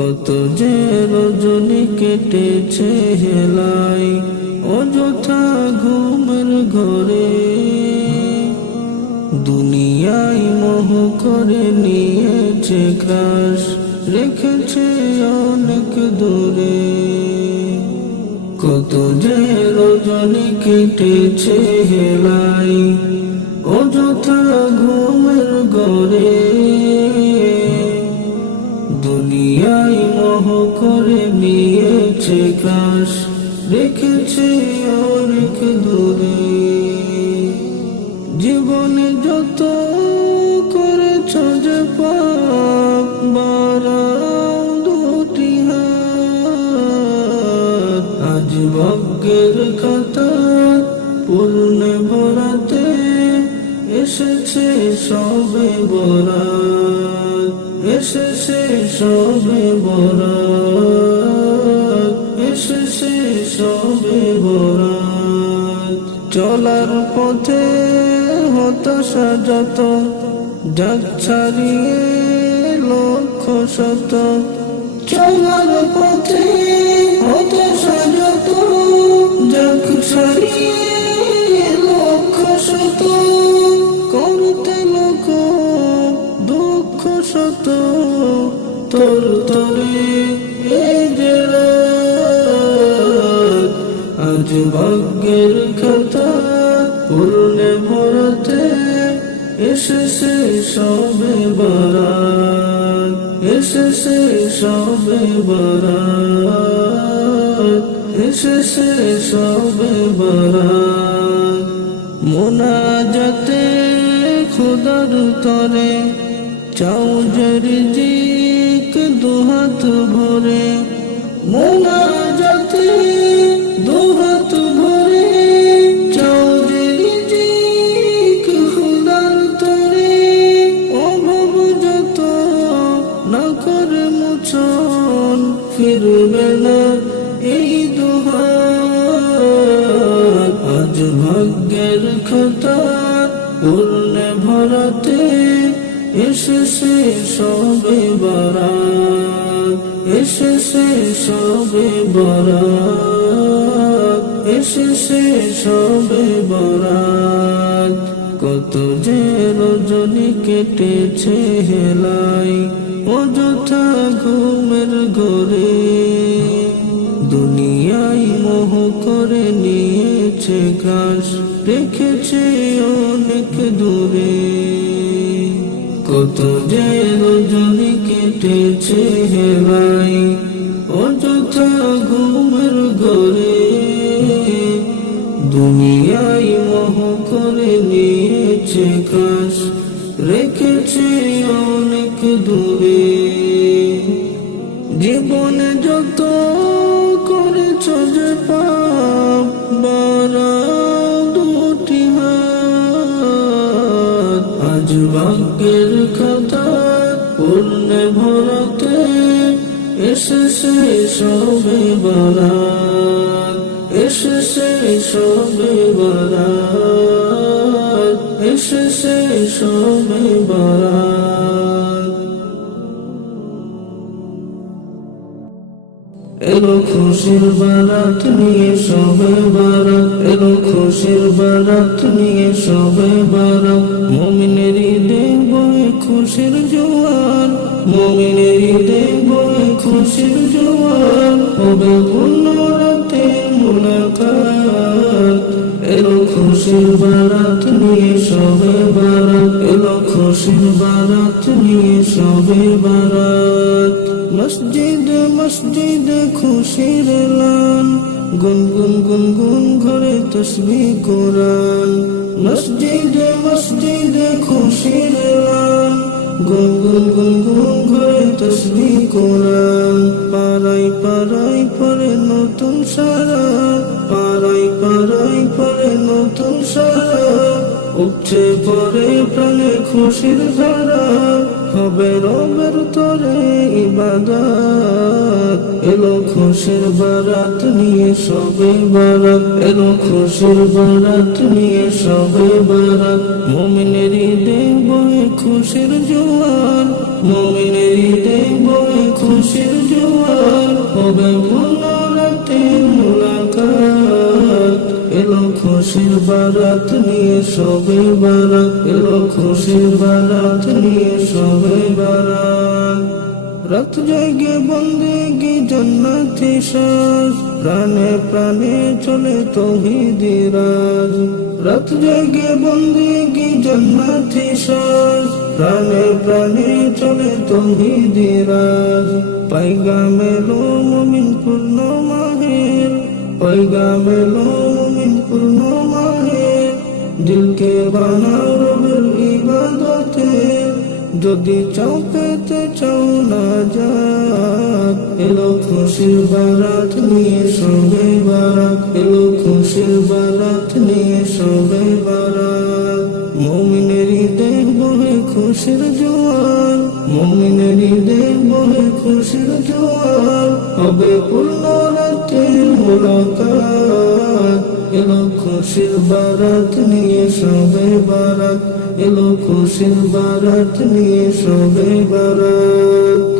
কত যে রজনী কেটেছে হেলাই অযথা ঘুমের ঘরে, দুনিয়ায় মোহ করে নিয়েছে গ্রাস, রেখেছে অনেক দূরে। কত যে রজনী কেটেছে হেলাই অযথা ঘুমের ঘরে, দুনিয়ায় মোহ করে নিয়েছে গ্রাস, রেখেছে অনেক দূরে। জীবনে যত করেছ যে পাপ, বাড়াও দুটি হাত, আজ ভাগ্যের খাতা পূর্ণে ভরাতে এসেছে সবে বরাত, এসেছে সবে বরাত, এসেছে সবে বরাত। চলার পথে হতাশা যত, যাক ছাড়িয়ে লক্ষ্য শত। চলার পথে হতাশা যত, যাক ছাড়িয়ে লক্ষ্য শত। করতে লোক দুঃখ শত, তোর তরে এই যে রাত, আজ ভাগ্যের খাতা পূর্ণে ভরাতে এসেছে সবে বরাত, এসেছে সবে বরাত, এসেছে সবে বরাত। মোনাজাতে খোদার তরে চাও যে রিজিক দুহাত ভরে, মোনাজাতে দুহাত ভরে চাও যে রিজিক খোদার তরে। অভাব যত না করে মোচন, ফিরবে না এই দুহাত, আজ ভাগ্যের খাতা পূর্ণে ভরাতে এসেছে সবে বরাত, এসেছে সবে বরাত, এসেছে সবে বরাত। কত যে রজনী কেটেছে হেলাই অযথা ঘুমের ঘরে, দুনিয়ায় মোহ করে নিয়েছে গ্রাস, রেখেছে অনেক দূরে। কত যে রজনী কেটেছে হেলাই অযথা ঘুমের ঘরে, দুনিয়ায় মোহ করে নিয়েছে গ্রাস, রেখেছে অনেক দূরে। জীবনে যত করেছ যে পাপ, বাড়াও দুটি হাত, আজ ভাগ্যের খাতা পূর্ণে ভরাতে এসেছে সবে বরাত, এসেছে সবে বরাত, এসেছে সবে বরাত। এলো খুশির বারাত নিয়ে সবে বারাত, এলো খুশির বারাত নিয়ে সবে বারাত। মুমিনের ঈদে বয়ে খুশির জোয়ার, মুমিনের ঈদে বয়ে খুশির জোয়ার। হবে পূর্ণ রাতে মুলাকাত, এলো খুশির বারাত নিয়ে সবে বারাত, এলো খুশির বারাত নিয়ে সবে বারাত। মসজিদে মসজিদে খুশির এলান, গুনগুন গুনগুন ঘরে তসবিহ কোরআন। মসজিদে মসজিদে খুশির এলান, গুনগুন গুনগুন ঘরে তসবিহ কোরআন। পাড়ায় পাড়ায় পড়ে নতুন সারা, পাড়ায় পাড়ায় পড়ে নতুন সারা। উঠছে পরে প্রাণে খুশির ধারা, হবে রবের তরে ইবাদত। এলো খুশির বারাত নিয়ে সবে বারাত, এলো খুশির বারাত নিয়ে সবে বারাত। মুমিনের ঈদে বয়ে খুশির জোয়ার, মুমিনের ঈদে বয়ে খুশির জোয়ার। হবে পূর্ণ রাতের মুলাকাত। এলো খুশির বারাত নিয়ে সবে বারাত, এলো খুশির বারাত নিয়ে সবে বারাত। রাত জেগে বন্দেগি জান্নাতি সাজ, প্রাণে প্রাণে চলে তৌহিদি রাজ। রাত জেগে বন্দেগি জান্নাতি সাজ, প্রাণে প্রাণে চলে তৌহিদি রাজ। পয়গাম এলো মুমিন পূর্ণ মাহের, পয়গাম এলো মুমিন পূর্ণ মাহের। দিলকে বানাও রবের ইবাদতে, যদি চাও পেতে চাও না যাত। এলো খুশির বারাত নিয়ে সবে বারাত, এলো খুশির বারাত নিয়ে সবে বারাত। মুমিনেরই দেহ বহে খুশির জোয়ার, মুমিনেরই দেহ বহে খুশির জোয়ার। হবে পূর্ণ রাতের মুলাকাত। এলো খুশির বারাত নিয়ে সবে বারাত, এলো খুশির বারাত নিয়ে সবে বারাত।